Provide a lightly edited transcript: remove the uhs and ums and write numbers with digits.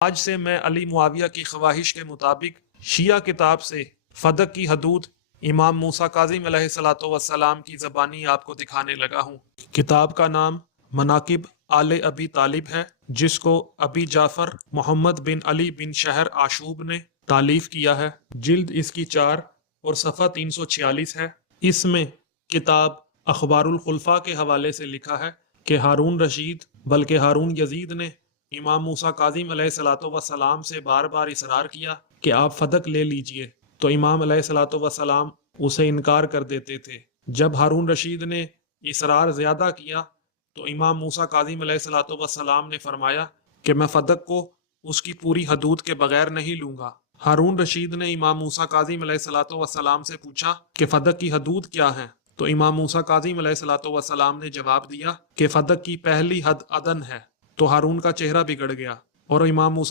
آج سے میں علی معاویہ کی خواہش کے مطابق شیعہ کتاب سے فدق کی حدود امام موسیٰ کاظم علیہ الصلوۃ والسلام کی زبانی آپ کو دکھانے لگا ہوں۔ کتاب کا نام مناقب آل ابی طالب ہے، جس کو ابی جعفر محمد بن علی بن شہر آشوب نے تالیف کیا ہے۔ جلد اس کی 4 اور صفحہ 346 ہے۔ اس میں کتاب اخبار الخلفاء کے حوالے سے لکھا ہے کہ ہارون رشید بلکہ ہارون یزید نے امام موسیٰ کاظم علیہ الصلوۃ والسلام سے بار بار اصرار کیا کہ آپ فدق لے لیجئے، تو امام علیہ الصلوۃ والسلام اسے انکار کر دیتے تھے۔ جب ہارون رشید نے اصرار زیادہ کیا تو امام موسیٰ کاظم علیہ الصلوۃ والسلام نے فرمایا کہ میں فدق کو اس کی پوری حدود کے بغیر نہیں لوں گا۔ ہارون رشید نے امام موسیٰ کاظم علیہ الصلوۃ والسلام سے پوچھا کہ فدق کی حدود کیا ہیں؟ تو امام موسیٰ کاظم علیہ الصلوۃ والسلام نے جواب دیا کہ فدق کی پہلی حد عدن ہے۔ تو ہارون کا چہرہ بگڑ گیا اور امام موسیٰ